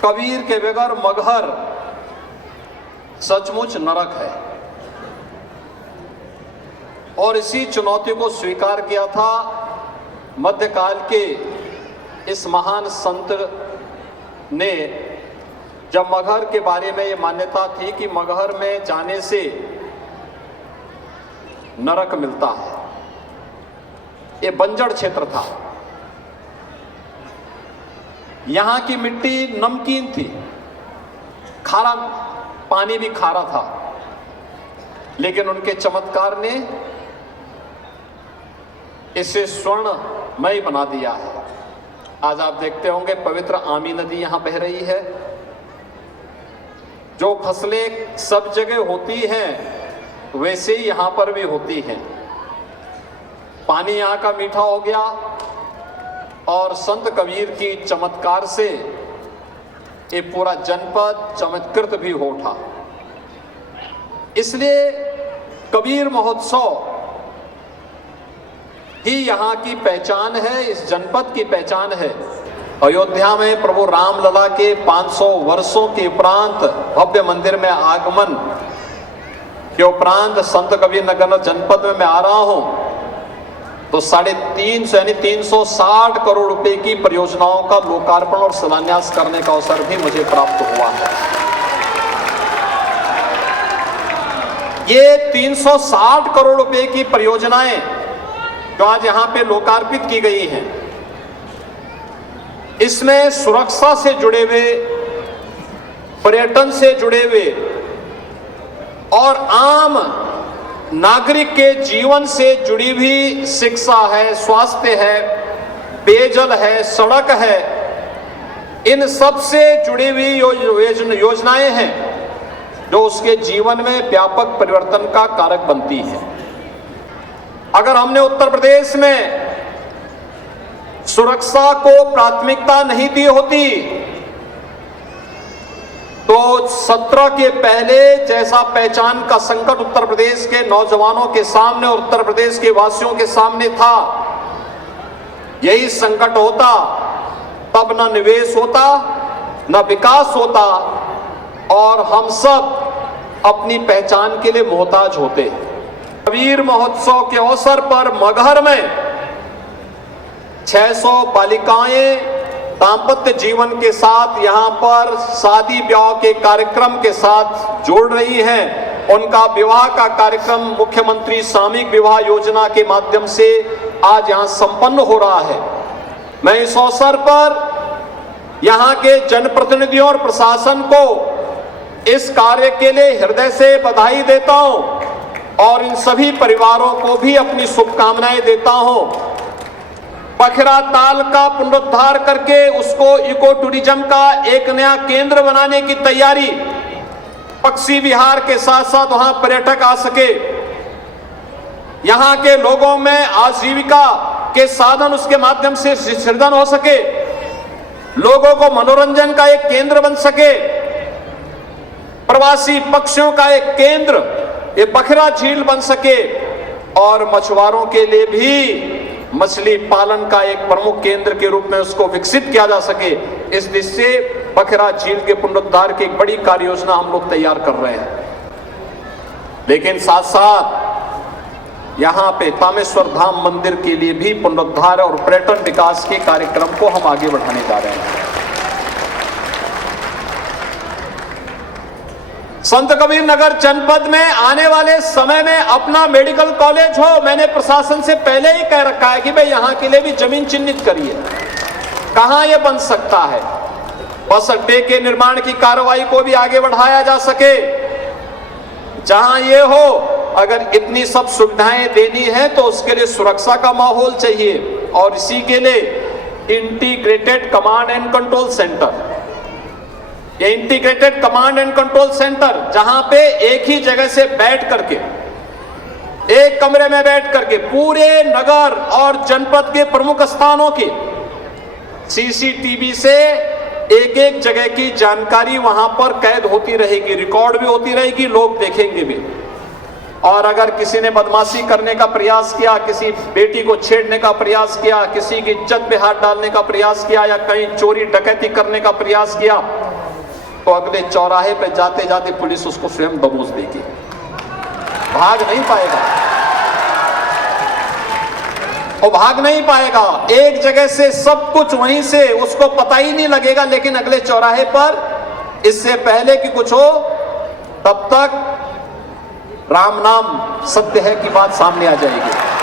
कबीर के बगैर मगहर सचमुच नरक है। और इसी चुनौती को स्वीकार किया था मध्यकाल के इस महान संत ने, जब मगहर के बारे में ये मान्यता थी कि मगहर में जाने से नरक मिलता है। ये बंजर क्षेत्र था, यहां की मिट्टी नमकीन थी, खारा पानी भी खारा था, लेकिन उनके चमत्कार ने इसे स्वर्णमय बना दिया है। आज आप देखते होंगे पवित्र आमी नदी यहां बह रही है। जो फसलें सब जगह होती हैं वैसे ही यहां पर भी होती हैं। पानी यहां का मीठा हो गया और संत कबीर की चमत्कार से ये पूरा जनपद चमत्कृत भी हो उठा। इसलिए कबीर महोत्सव ही यहाँ की पहचान है, इस जनपद की पहचान है। अयोध्या में प्रभु रामलला के 500 वर्षों के उपरांत भव्य मंदिर में आगमन के उपरांत संत कबीर नगर जनपद में मैं आ रहा हूं, तो 350 यानी 360 करोड़ रुपए की परियोजनाओं का लोकार्पण और शिलान्यास करने का अवसर भी मुझे प्राप्त हुआ है। ये 360 करोड़ रुपए की परियोजनाएं जो आज यहां पे लोकार्पित की गई हैं, इसमें सुरक्षा से जुड़े हुए, पर्यटन से जुड़े हुए और आम नागरिक के जीवन से जुड़ी हुई शिक्षा है, स्वास्थ्य है, पेयजल है, सड़क है, इन सब से जुड़ी हुई योजनाएं हैं जो उसके जीवन में व्यापक परिवर्तन का कारक बनती है। अगर हमने उत्तर प्रदेश में सुरक्षा को प्राथमिकता नहीं दी होती तो 17 के पहले जैसा पहचान का संकट उत्तर प्रदेश के नौजवानों के सामने और उत्तर प्रदेश के वासियों के सामने था, यही संकट होता तब न निवेश होता, न विकास होता और हम सब अपनी पहचान के लिए मोहताज होते। कबीर महोत्सव के अवसर पर मगहर में 600 बालिकाएं दाम्पत्य जीवन के साथ यहां पर शादी ब्याह के कार्यक्रम के साथ जोड़ रही हैं। उनका विवाह का कार्यक्रम मुख्यमंत्री सामूहिक विवाह योजना के माध्यम से आज यहां संपन्न हो रहा है। मैं इस अवसर पर यहां के जनप्रतिनिधियों और प्रशासन को इस कार्य के लिए हृदय से बधाई देता हूं और इन सभी परिवारों को भी अपनी शुभकामनाएं देता हूं। बखरा ताल का पुनरुद्धार करके उसको इको टूरिज्म का एक नया केंद्र बनाने की तैयारी, पक्षी विहार के साथ साथ वहां पर्यटक आ सके, यहां के लोगों में आजीविका के साधन उसके माध्यम से सृजन हो सके, लोगों को मनोरंजन का एक केंद्र बन सके, प्रवासी पक्षियों का एक केंद्र ये बखरा झील बन सके और मछुआरों के लिए भी मछली पालन का एक प्रमुख केंद्र के रूप में उसको विकसित किया जा सके। इस दिशा से बखरा झील के पुनरुद्धार की एक बड़ी कार्य योजना हम लोग तैयार कर रहे हैं। लेकिन साथ साथ यहां पे तामेश्वर धाम मंदिर के लिए भी पुनरुद्धार और पर्यटन विकास के कार्यक्रम को हम आगे बढ़ाने जा रहे हैं। संत कबीर नगर जनपद में आने वाले समय में अपना मेडिकल कॉलेज हो, मैंने प्रशासन से पहले ही कह रखा है कि भाई यहां के लिए भी जमीन चिन्हित करिए, कहां यह बन सकता है। बस अड्डे के निर्माण की कार्रवाई को भी आगे बढ़ाया जा सके, जहां ये हो। अगर इतनी सब सुविधाएं देनी है तो उसके लिए सुरक्षा का माहौल चाहिए और इसी के लिए integrated command and control centre, ये integrated command and control centre जहां पे एक ही जगह से बैठ करके, एक कमरे में बैठ करके पूरे नगर और जनपद के प्रमुख स्थानों की सीसीटीवी से एक एक जगह की जानकारी वहां पर कैद होती रहेगी, रिकॉर्ड भी होती रहेगी, लोग देखेंगे भी। और अगर किसी ने बदमाशी करने का प्रयास किया, किसी बेटी को छेड़ने का प्रयास किया, किसी की इज्जत पे हाथ डालने का प्रयास किया या कहीं चोरी डकैती करने का प्रयास किया तो अगले चौराहे पे जाते जाते पुलिस उसको स्वयं दबोच देगी, भाग नहीं पाएगा, वो भाग नहीं पाएगा। एक जगह से सब कुछ वहीं से उसको पता ही नहीं लगेगा, लेकिन अगले चौराहे पर इससे पहले कि कुछ हो तब तक राम नाम सत्य है की बात सामने आ जाएगी।